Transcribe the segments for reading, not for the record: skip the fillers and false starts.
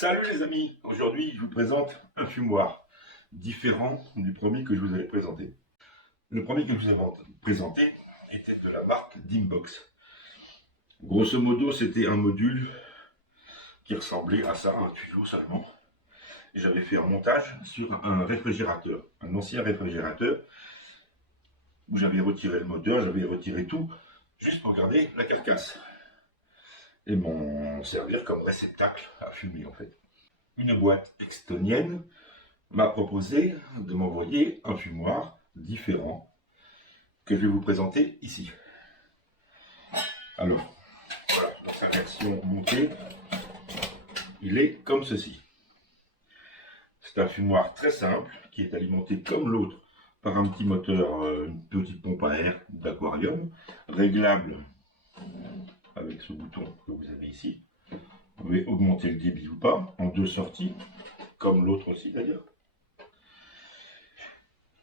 Salut les amis, aujourd'hui je vous présente un fumoir différent du premier que je vous avais présenté. Le premier que je vous avais présenté était de la marque Dimbox. Grosso modo c'était un module qui ressemblait à ça, un tuyau seulement. Et j'avais fait un montage sur un réfrigérateur, un ancien réfrigérateur, où j'avais retiré le moteur, j'avais retiré tout, juste pour garder la carcasse. Et m'en servir comme réceptacle à fumer en fait. Une boîte estonienne m'a proposé de m'envoyer un fumoir différent que je vais vous présenter ici. Alors, voilà, dans sa version montée, il est comme ceci. C'est un fumoir très simple qui est alimenté comme l'autre par un petit moteur, une petite pompe à air d'aquarium, réglable avec ce bouton que vous avez ici. Vous pouvez augmenter le débit ou pas, en deux sorties, comme l'autre aussi d'ailleurs.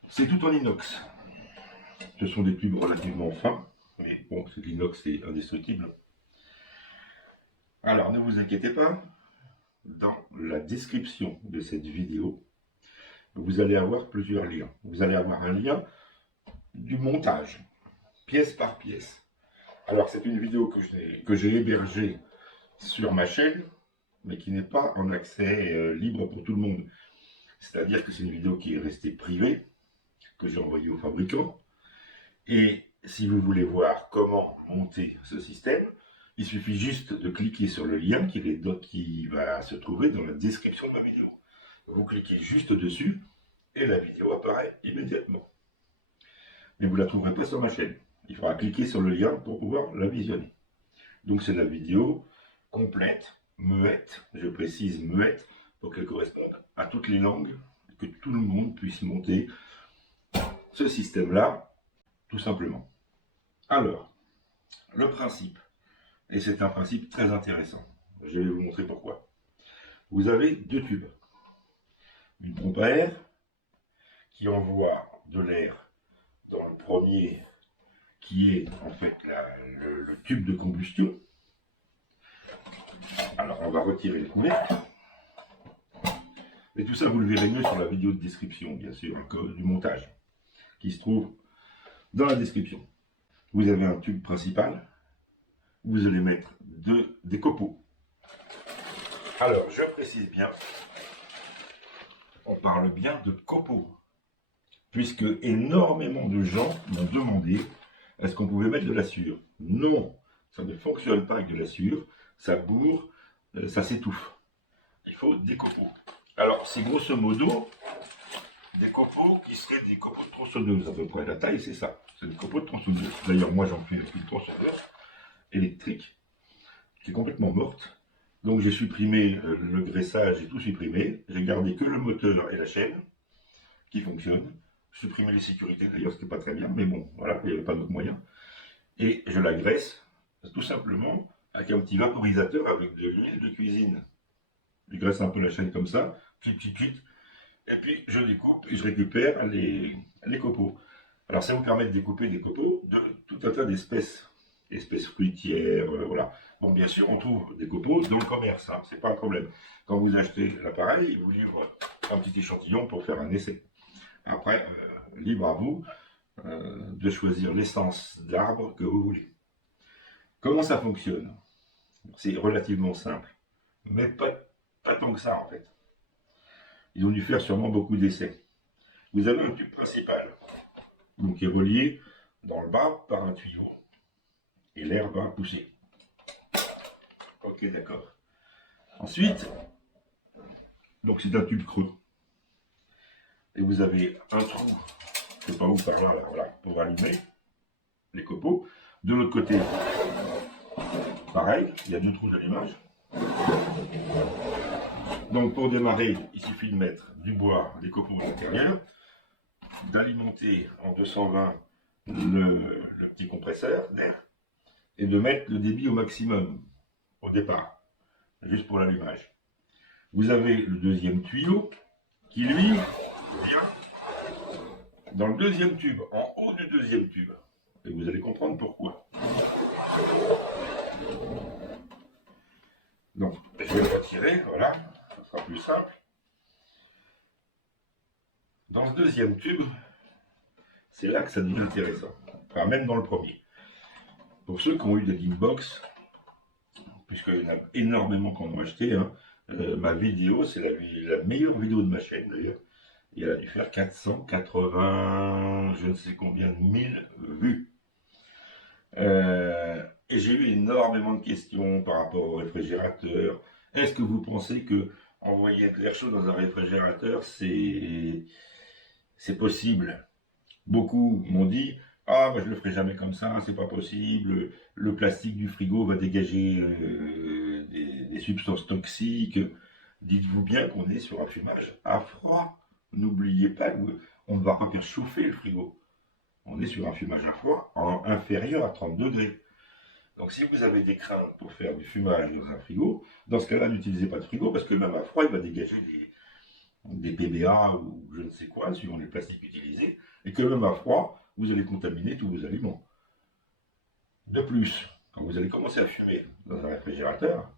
C'est tout en inox. Ce sont des tubes relativement fins, mais bon, c'est de l'inox, c'est indestructible. Alors ne vous inquiétez pas, dans la description de cette vidéo, vous allez avoir plusieurs liens. Vous allez avoir un lien du montage, pièce par pièce. Alors c'est une vidéo que j'ai hébergée sur ma chaîne, mais qui n'est pas en accès libre pour tout le monde. C'est-à-dire que c'est une vidéo qui est restée privée, que j'ai envoyée au fabricant. Et si vous voulez voir comment monter ce système, il suffit juste de cliquer sur le lien qui va se trouver dans la description de la vidéo. Vous cliquez juste dessus et la vidéo apparaît immédiatement. Mais vous ne la trouverez pas sur ma chaîne. Il faudra cliquer sur le lien pour pouvoir la visionner. Donc c'est la vidéo complète, muette, je précise muette, pour qu'elle corresponde à toutes les langues, que tout le monde puisse monter ce système-là, tout simplement. Alors, le principe, et c'est un principe très intéressant, je vais vous montrer pourquoi. Vous avez deux tubes. Une pompe à air qui envoie de l'air dans le premier, qui est en fait le tube de combustion. Alors, on va retirer le couvercle. Et tout ça, vous le verrez mieux sur la vidéo de description, bien sûr, du montage, qui se trouve dans la description. Vous avez un tube principal, vous allez mettre des copeaux. Alors, je précise bien, on parle bien de copeaux, puisque énormément de gens m'ont demandé est-ce qu'on pouvait mettre de la sueur. Non, ça ne fonctionne pas avec de la sueur, ça bourre, ça s'étouffe. Il faut des copeaux. Alors, c'est grosso modo des copeaux qui seraient des copeaux de tronçonneuse, à peu près. La taille, c'est ça. C'est des copeaux de tronçonneuse. D'ailleurs, moi, j'en fais une tronçonneuse électrique qui est complètement morte. Donc, j'ai supprimé le graissage, j'ai tout supprimé. J'ai gardé que le moteur et la chaîne qui fonctionnent. J'ai supprimé les sécurités, d'ailleurs, ce qui n'est pas très bien. Mais bon, voilà, il n'y avait pas d'autre moyen. Et je la graisse, tout simplement, avec un petit vaporisateur avec de l'huile de cuisine. Je graisse un peu la chaîne comme ça, petit. Et puis je découpe et je récupère les copeaux. Alors ça vous permet de découper des copeaux de tout un tas d'espèces fruitières, voilà. Bon, bien sûr, on trouve des copeaux dans le commerce, hein, c'est pas un problème. Quand vous achetez l'appareil, il vous livre un petit échantillon pour faire un essai. Après, libre à vous de choisir l'essence d'arbre que vous voulez. Comment ça fonctionne? C'est relativement simple, mais pas tant que ça en fait. Ils ont dû faire sûrement beaucoup d'essais. Vous avez un tube principal, donc qui est relié dans le bas par un tuyau, et l'air va pousser. Ok, d'accord. Ensuite, donc c'est un tube creux. Et vous avez un trou, je ne sais pas où par là, voilà, pour allumer les copeaux. De l'autre côté, pareil, il y a deux trous d'allumage. Donc pour démarrer, il suffit de mettre du bois, des copeaux à l'intérieur, d'alimenter en 220 le petit compresseur d'air et de mettre le débit au maximum au départ, juste pour l'allumage. Vous avez le deuxième tuyau qui lui vient dans le deuxième tube, en haut du deuxième tube. Et vous allez comprendre pourquoi. Donc je vais le retirer, voilà. sera plus simple. Dans le deuxième tube, c'est là que ça devient intéressant. Enfin, même dans le premier. Pour ceux qui ont eu des Dimbox, puisqu'il y en a énormément qui en ont acheté, hein, ma vidéo, c'est la meilleure vidéo de ma chaîne d'ailleurs. Et elle a dû faire 480, je ne sais combien de mille vues. Et j'ai eu énormément de questions par rapport au réfrigérateur. Est-ce que vous pensez que envoyer de l'air chaud dans un réfrigérateur, c'est possible? Beaucoup m'ont dit, ah, moi je le ferai jamais comme ça, c'est pas possible, le plastique du frigo va dégager des substances toxiques. Dites-vous bien qu'on est sur un fumage à froid. N'oubliez pas qu'on ne va pas faire chauffer le frigo. On est sur un fumage à froid inférieur à 30 degrés. Donc si vous avez des craintes pour faire du fumage dans un frigo, dans ce cas-là, n'utilisez pas de frigo, parce que même à froid, il va dégager des PBA ou je ne sais quoi, suivant les plastiques utilisés, et que même à froid, vous allez contaminer tous vos aliments. De plus, quand vous allez commencer à fumer dans un réfrigérateur,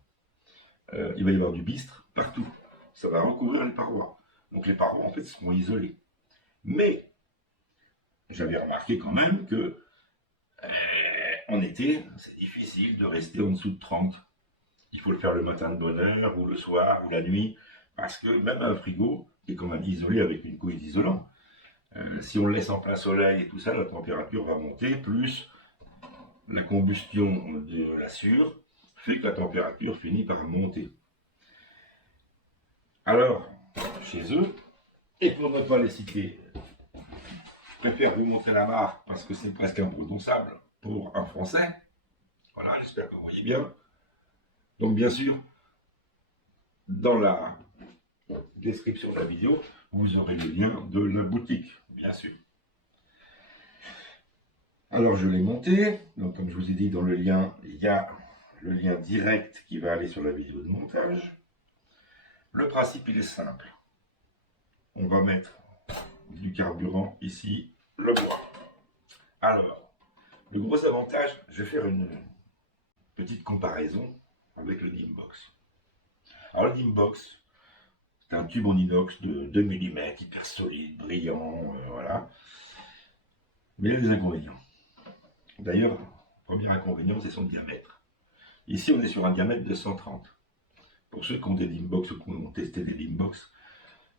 il va y avoir du bistre partout. Ça va recouvrir les parois. Donc les parois, en fait, seront isolées. Mais, j'avais remarqué quand même que en été, c'est difficile de rester en dessous de 30. Il faut le faire le matin de bonne heure, ou le soir, ou la nuit, parce que même un frigo est quand même isolé avec une couche d'isolant. Si on le laisse en plein soleil et tout ça, la température va monter, plus la combustion de la sure fait que la température finit par monter. Alors, chez eux, et pour ne pas les citer, je préfère vous montrer la marque parce que c'est presque imprononçable pour un français. Voilà, j'espère que vous voyez bien. Donc bien sûr, dans la description de la vidéo, vous aurez le lien de la boutique, bien sûr. Alors je l'ai monté, donc comme je vous ai dit dans le lien, il y a le lien direct qui va aller sur la vidéo de montage. Le principe il est simple. On va mettre du carburant ici, le bois. Alors, le gros avantage, je vais faire une petite comparaison avec le Dimbox. Alors le Dimbox, c'est un tube en inox de 2 mm, hyper solide, brillant, voilà. Mais il y a des inconvénients. D'ailleurs, premier inconvénient, c'est son diamètre. Ici, on est sur un diamètre de 130. Pour ceux qui ont des Dimbox ou qui ont testé des Dimbox,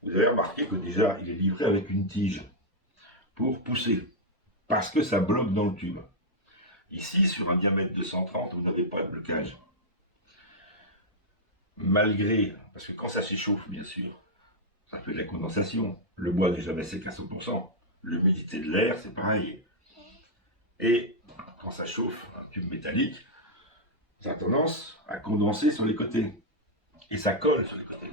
vous avez remarqué que déjà, il est livré avec une tige pour pousser, parce que ça bloque dans le tube. Ici, sur un diamètre de 130, vous n'avez pas de blocage. Malgré, parce que quand ça s'échauffe, bien sûr, ça fait de la condensation. Le bois n'est jamais sec à 100%. L'humidité de l'air, c'est pareil. Et quand ça chauffe, un tube métallique, ça a tendance à condenser sur les côtés. Et ça colle sur les côtés.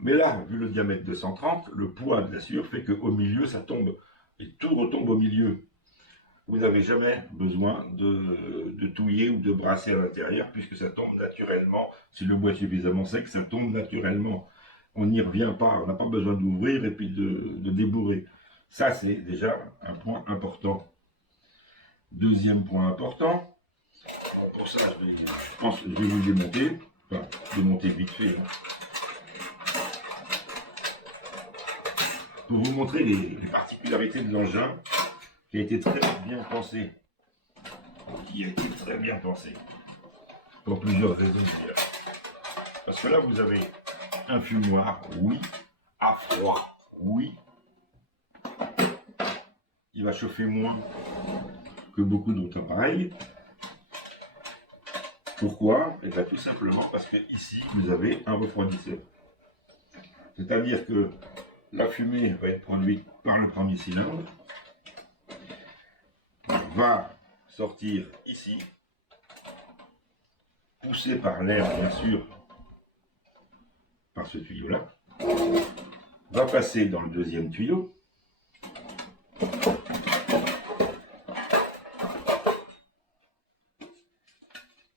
Mais là, vu le diamètre de 130, le poids de la sciure fait qu'au milieu, ça tombe. Et tout retombe au milieu. Vous n'avez jamais besoin de touiller ou de brasser à l'intérieur, puisque ça tombe naturellement. Si le bois est suffisamment sec, ça tombe naturellement. On n'y revient pas, on n'a pas besoin d'ouvrir et puis de débourrer. Ça, c'est déjà un point important. Deuxième point important, pour ça, je pense que je vais vous démonter, enfin, démonter vite fait, hein. Pour vous montrer les particularités de l'engin qui a été très bien pensé. Pour plusieurs raisons d'ailleurs. Parce que là, vous avez un fumoir, oui, à froid, oui. Il va chauffer moins que beaucoup d'autres appareils. Pourquoi? Et bien tout simplement parce que ici, vous avez un refroidisseur. C'est-à-dire que la fumée va être produite par le premier cylindre, va sortir ici, poussée par l'air bien sûr, par ce tuyau-là, va passer dans le deuxième tuyau,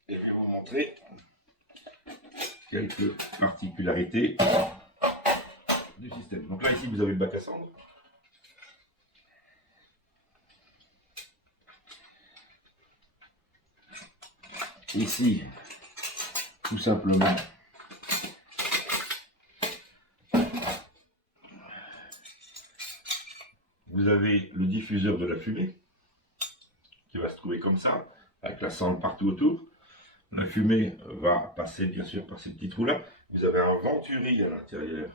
et je vais vous montrer quelques particularités du système. Donc là ici vous avez le bac à cendres. Ici, tout simplement, vous avez le diffuseur de la fumée, qui va se trouver comme ça, avec la cendre partout autour. La fumée va passer bien sûr par ces petits trous-là. Vous avez un venturi à l'intérieur,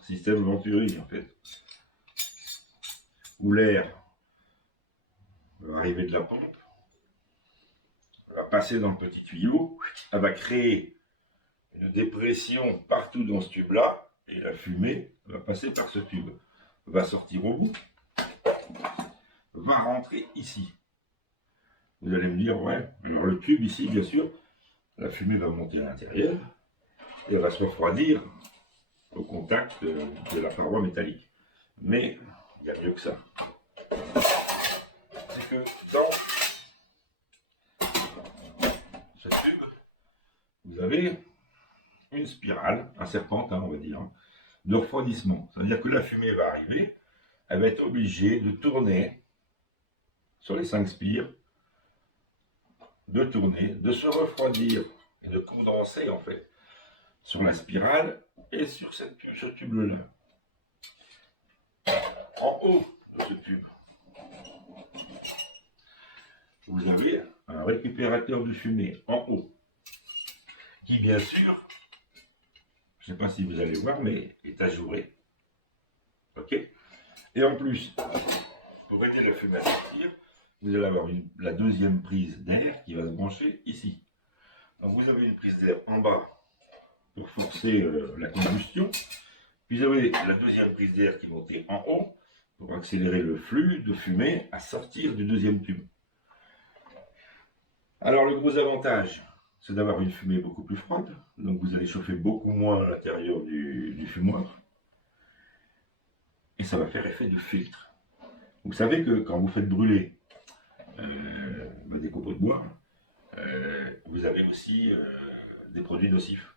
système venturi en fait, où l'air va arriver de la pompe, va passer dans le petit tuyau, elle va créer une dépression partout dans ce tube-là, et la fumée va passer par ce tube, va sortir au bout, va rentrer ici. Vous allez me dire, ouais, alors le tube ici, bien sûr, la fumée va monter à l'intérieur, et elle va se refroidir au contact de la paroi métallique. Mais il y a mieux que ça. C'est que dans ce tube, vous avez une spirale, un serpentin, on va dire, de refroidissement. C'est-à-dire que la fumée va arriver, elle va être obligée de tourner sur les 5 spires, de tourner, de se refroidir et de condenser en fait sur la spirale et sur ce tube-là. En haut de ce tube, vous avez un récupérateur de fumée en haut, qui bien sûr, je ne sais pas si vous allez voir, mais est ajouré. Ok. Et en plus, pour aider la fumée à sortir, vous allez avoir la deuxième prise d'air qui va se brancher ici. Donc vous avez une prise d'air en bas pour forcer la combustion. Puis vous avez la deuxième prise d'air qui est montée en haut pour accélérer le flux de fumée à sortir du deuxième tube. Alors le gros avantage, c'est d'avoir une fumée beaucoup plus froide. Donc vous allez chauffer beaucoup moins à l'intérieur du fumoir. Et ça va faire effet de filtre. Vous savez que quand vous faites brûler des copeaux de bois, vous avez aussi des produits nocifs.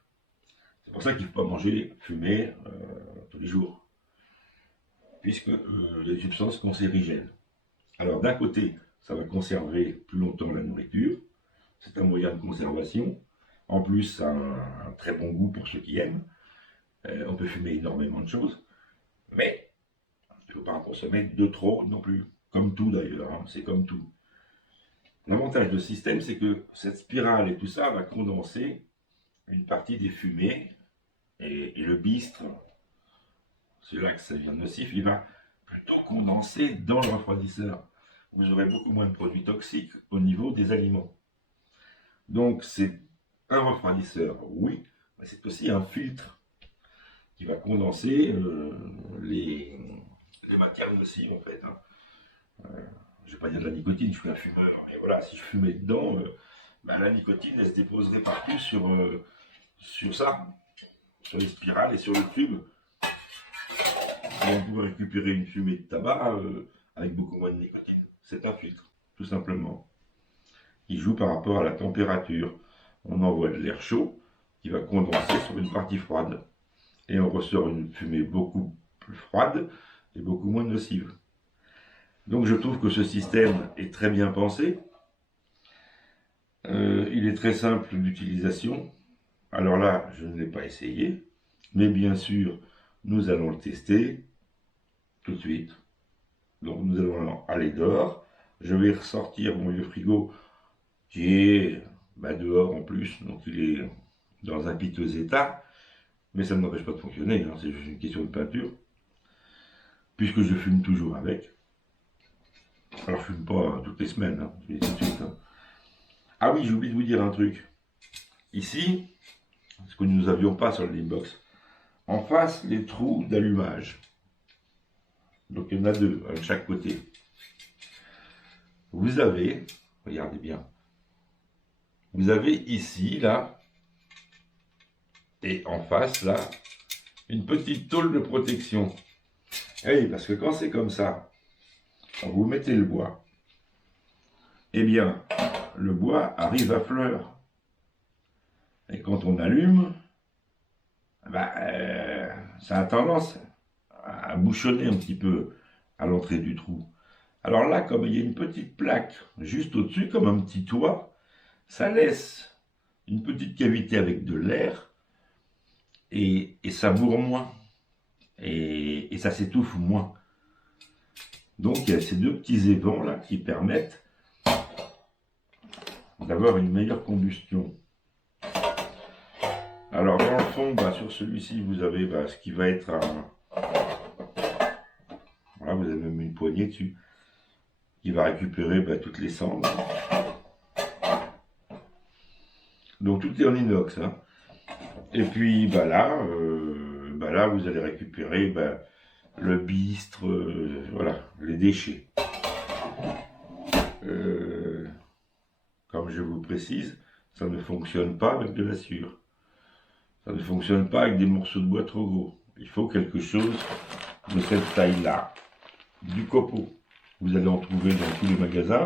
C'est pour ça qu'il ne faut pas manger fumé tous les jours, puisque les substances cancérigènes. Alors d'un côté, ça va conserver plus longtemps la nourriture, c'est un moyen de conservation. En plus, ça a un très bon goût pour ceux qui aiment. On peut fumer énormément de choses, mais il ne faut pas en consommer de trop non plus. Comme tout d'ailleurs, hein, c'est comme tout. L'avantage de ce système, c'est que cette spirale et tout ça va condenser une partie des fumées et le bistre, c'est là que ça devient nocif, il va plutôt condenser dans le refroidisseur. Vous aurez beaucoup moins de produits toxiques au niveau des aliments. Donc c'est un refroidisseur, oui, mais c'est aussi un filtre qui va condenser les matières nocives en fait. Hein. Je ne vais pas dire de la nicotine, je suis un fumeur, mais voilà, si je fumais dedans, la nicotine elle se déposerait partout sur ça, sur les spirales et sur le tube. Et on pourrait récupérer une fumée de tabac avec beaucoup moins de nicotine. C'est un filtre, tout simplement. Il joue par rapport à la température. On envoie de l'air chaud qui va condenser sur une partie froide. Et on ressort une fumée beaucoup plus froide et beaucoup moins nocive. Donc je trouve que ce système est très bien pensé. Il est très simple d'utilisation. Alors là, je ne l'ai pas essayé. Mais bien sûr, nous allons le tester tout de suite. Donc nous allons aller dehors. Je vais ressortir mon vieux frigo qui est dehors en plus. Donc il est dans un piteux état. Mais ça ne m'empêche pas de fonctionner. Hein, c'est juste une question de peinture. Puisque je fume toujours avec. Alors je fume pas toutes les semaines. Hein, je dis tout de suite. Hein. Ah oui, j'ai oublié de vous dire un truc. Ici, ce que nous n'avions pas sur le Limbox, en face, les trous d'allumage. Donc il y en a 2 à chaque côté. Vous avez, regardez bien, vous avez ici, là, et en face, là, une petite tôle de protection. Oui, parce que quand c'est comme ça, quand vous mettez le bois, eh bien, le bois arrive à fleur. Et quand on allume, ça a tendance à bouchonner un petit peu à l'entrée du trou. Alors là, comme il y a une petite plaque juste au-dessus, comme un petit toit, ça laisse une petite cavité avec de l'air et ça bourre moins et ça s'étouffe moins. Donc il y a ces deux petits évents là qui permettent d'avoir une meilleure combustion. Alors dans le fond, sur celui-ci, vous avez ce qui va être un... Voilà, vous avez même une poignée dessus, qui va récupérer toutes les cendres. Donc tout est en inox. Hein. Et puis là, vous allez récupérer le bistre, voilà, les déchets. Comme je vous précise, ça ne fonctionne pas avec de la sciure. Ça ne fonctionne pas avec des morceaux de bois trop gros. Il faut quelque chose de cette taille-là. Du copeau. Vous allez en trouver dans tous les magasins.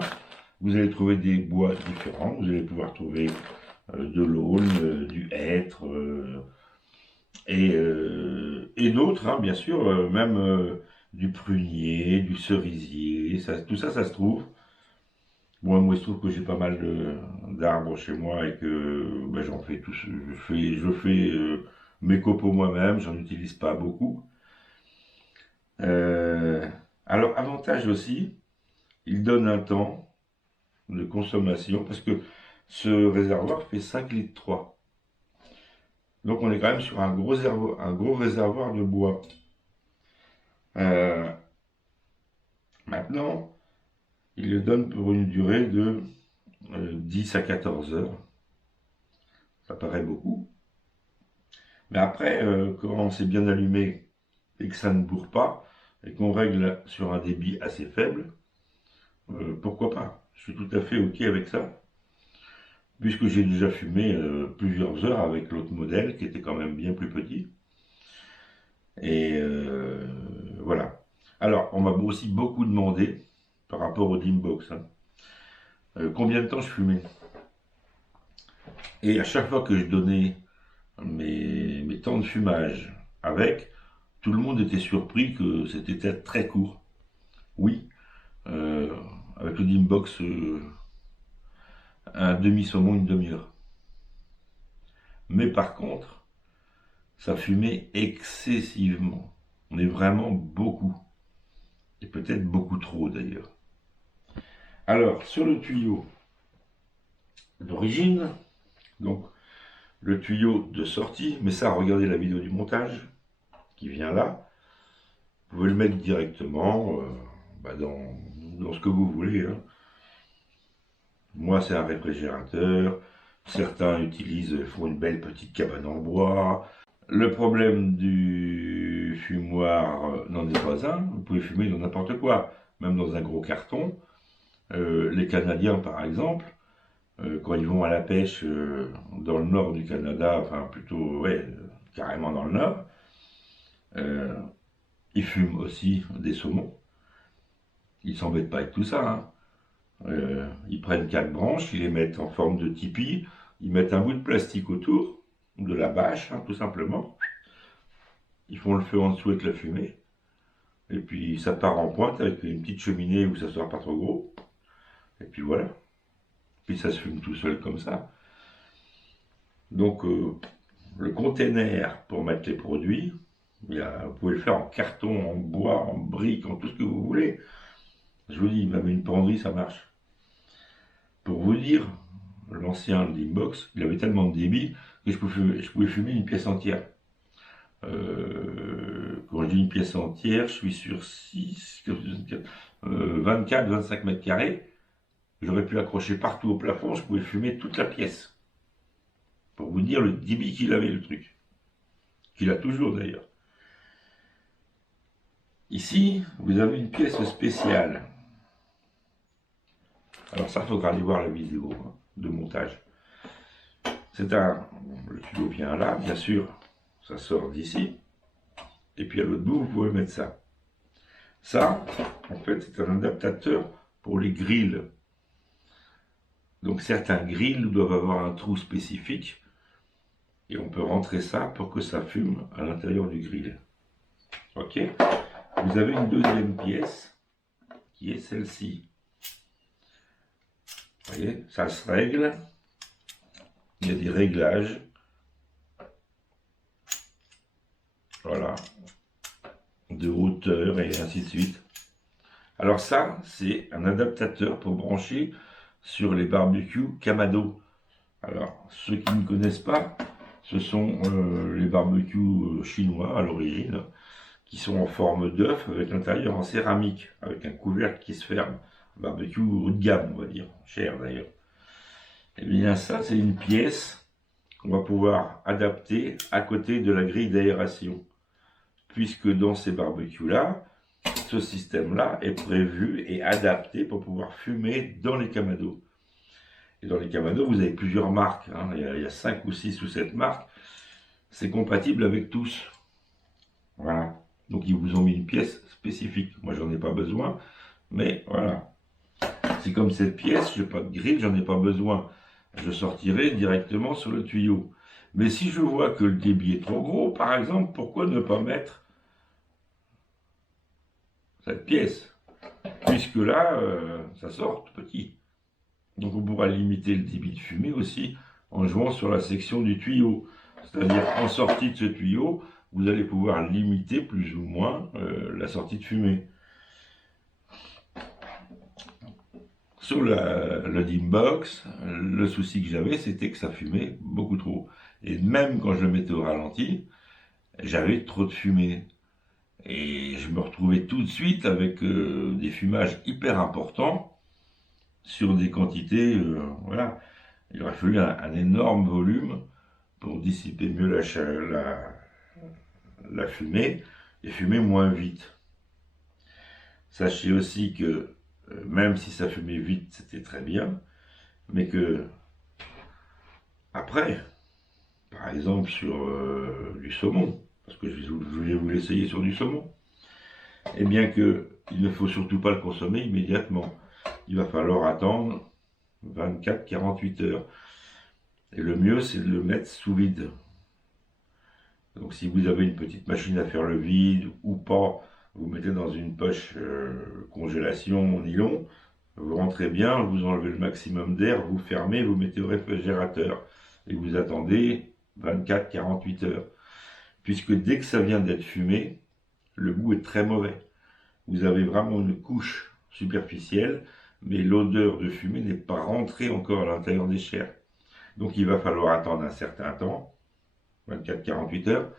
Vous allez trouver des bois différents. Vous allez pouvoir trouver de l'aulne, du hêtre et d'autres, hein, bien sûr, même du prunier, du cerisier. Tout ça, ça se trouve. Bon, moi, il se trouve que j'ai pas mal d'arbres chez moi et que j'en fais tous. Je fais mes copeaux moi-même. J'en utilise pas beaucoup. Alors, avantage aussi, il donne un temps de consommation parce que ce réservoir fait 5 litres 3. Donc on est quand même sur un gros réservoir de bois. Maintenant, il le donne pour une durée de 10 à 14 heures. Ça paraît beaucoup. Mais après, quand c'est bien allumé et que ça ne bourre pas, et qu'on règle sur un débit assez faible, pourquoi pas? Je suis tout à fait OK avec ça. Puisque j'ai déjà fumé plusieurs heures avec l'autre modèle qui était quand même bien plus petit. Et voilà. Alors, on m'a aussi beaucoup demandé par rapport au Dimbox, hein, combien de temps je fumais. Et à chaque fois que je donnais mes temps de fumage avec, tout le monde était surpris que c'était très court. Oui, avec le Dimbox, un demi-saumon, une demi-heure. Mais par contre, ça fumait excessivement. Mais vraiment beaucoup. Et peut-être beaucoup trop d'ailleurs. Alors, sur le tuyau d'origine, donc le tuyau de sortie, mais ça, regardez la vidéo du montage qui vient là. Vous pouvez le mettre directement dans ce que vous voulez. Hein. Moi, c'est un réfrigérateur. Certains font une belle petite cabane en bois. Le problème du fumoir n'en est pas un. Vous pouvez fumer dans n'importe quoi, même dans un gros carton. Les Canadiens, par exemple, quand ils vont à la pêche dans le nord du Canada, enfin plutôt, carrément dans le nord, ils fument aussi des saumons. Ils s'embêtent pas avec tout ça. Hein. Ils prennent 4 branches, ils les mettent en forme de tipi, ils mettent un bout de plastique autour, de la bâche, hein, tout simplement. Ils font le feu en dessous avec la fumée. Et puis ça part en pointe avec une petite cheminée où ça sort pas trop gros. Et puis voilà. Puis ça se fume tout seul comme ça. Donc le container pour mettre les produits, vous pouvez le faire en carton, en bois, en briques, en tout ce que vous voulez. Je vous dis, même une penderie, ça marche. Pour vous dire, l'ancien Dimbox, il avait tellement de débit que je pouvais fumer une pièce entière. Quand je dis une pièce entière, je suis sur 24-25 mètres carrés. J'aurais pu accrocher partout au plafond, je pouvais fumer toute la pièce. Pour vous dire le débit qu'il avait, le truc. Qu'il a toujours d'ailleurs. Ici, vous avez une pièce spéciale. Alors ça, il faudra aller voir la vidéo de montage. Le tuyau vient là, bien sûr, ça sort d'ici. Et puis à l'autre bout, vous pouvez mettre ça. Ça, en fait, c'est un adaptateur pour les grilles. Donc certains grilles doivent avoir un trou spécifique. Et on peut rentrer ça pour que ça fume à l'intérieur du grill. Ok. Vous avez une deuxième pièce qui est celle-ci. Vous voyez, ça se règle. Il y a des réglages. Voilà. De hauteur et ainsi de suite. Alors ça, c'est un adaptateur pour brancher sur les barbecues Kamado. Alors, ceux qui ne connaissent pas, ce sont les barbecues chinois à l'origine, qui sont en forme d'œuf avec l'intérieur en céramique, avec un couvercle qui se ferme. Barbecue haut de gamme, on va dire, cher d'ailleurs. Et bien ça, c'est une pièce qu'on va pouvoir adapter à côté de la grille d'aération. Puisque dans ces barbecues-là, ce système-là est prévu et adapté pour pouvoir fumer dans les Kamado. Et dans les Kamado, vous avez plusieurs marques, hein. Il y a 5 ou 6 ou 7 marques. C'est compatible avec tous. Voilà. Donc ils vous ont mis une pièce spécifique. Moi, j'en ai pas besoin, mais voilà. C'est comme cette pièce, je n'ai pas de grille, j'en ai pas besoin. Je sortirai directement sur le tuyau. Mais si je vois que le débit est trop gros, par exemple, pourquoi ne pas mettre cette pièce? Puisque là, ça sort tout petit. Donc on pourra limiter le débit de fumée aussi en jouant sur la section du tuyau. C'est-à-dire en sortie de ce tuyau, vous allez pouvoir limiter plus ou moins la sortie de fumée. Sur le Dimbox, le souci que j'avais, c'était que ça fumait beaucoup trop. Et même quand je le mettais au ralenti, j'avais trop de fumée. Et je me retrouvais tout de suite avec des fumages hyper importants sur des quantités, voilà. Il aurait fallu un énorme volume pour dissiper mieux la fumée et fumer moins vite. Sachez aussi que même si ça fumait vite, c'était très bien, mais que après, par exemple sur du saumon, parce que je voulais vous l'essayer sur du saumon, et bien que il ne faut surtout pas le consommer immédiatement. Il va falloir attendre 24-48 heures. Et le mieux, c'est de le mettre sous vide. Donc si vous avez une petite machine à faire le vide ou pas, vous mettez dans une poche congélation nylon, vous rentrez bien, vous enlevez le maximum d'air, vous fermez, vous mettez au réfrigérateur et vous attendez 24-48 heures. Puisque dès que ça vient d'être fumé, le goût est très mauvais. Vous avez vraiment une couche superficielle, mais l'odeur de fumée n'est pas rentrée encore à l'intérieur des chairs. Donc il va falloir attendre un certain temps, 24-48 heures,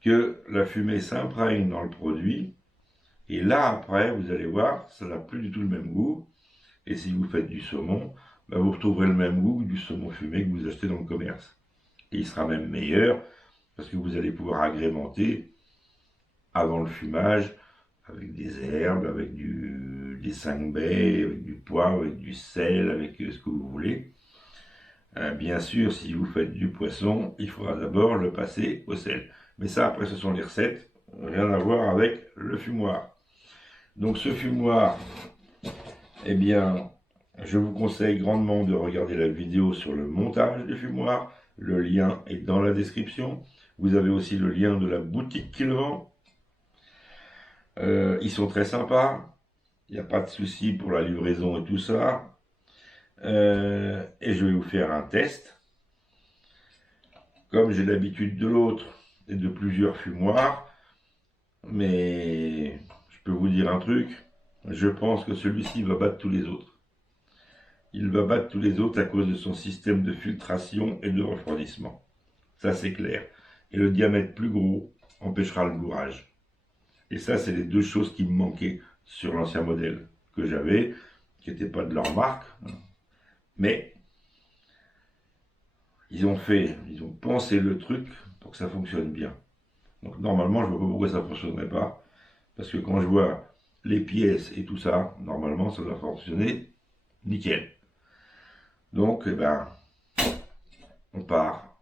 que la fumée s'imprègne dans le produit. Et là, après, vous allez voir, ça n'a plus du tout le même goût. Et si vous faites du saumon, ben vous retrouverez le même goût du saumon fumé que vous achetez dans le commerce. Et il sera même meilleur, parce que vous allez pouvoir agrémenter avant le fumage, avec des herbes, avec des 5 baies, avec du poivre, avec du sel, avec ce que vous voulez. Bien sûr, si vous faites du poisson, il faudra d'abord le passer au sel. Mais ça, après, ce sont les recettes, rien à voir avec le fumoir. Donc ce fumoir, eh bien, je vous conseille grandement de regarder la vidéo sur le montage du fumoir. Le lien est dans la description. Vous avez aussi le lien de la boutique qui le vend. Ils sont très sympas. Il n'y a pas de souci pour la livraison et tout ça. Et je vais vous faire un test. Comme j'ai l'habitude de l'autre et de plusieurs fumoirs. Mais je peux vous dire un truc. Je pense que celui-ci va battre tous les autres. Il va battre tous les autres à cause de son système de filtration et de refroidissement. Ça, c'est clair. Et le diamètre plus gros empêchera le bourrage. Et ça, c'est les deux choses qui me manquaient sur l'ancien modèle que j'avais, qui n'étaient pas de leur marque. Mais ils ont pensé le truc pour que ça fonctionne bien. Donc normalement, je ne vois pas pourquoi ça ne fonctionnerait pas. Parce que quand je vois les pièces et tout ça, normalement, ça doit fonctionner nickel. Donc, eh ben, on part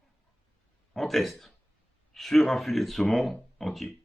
en test sur un filet de saumon entier.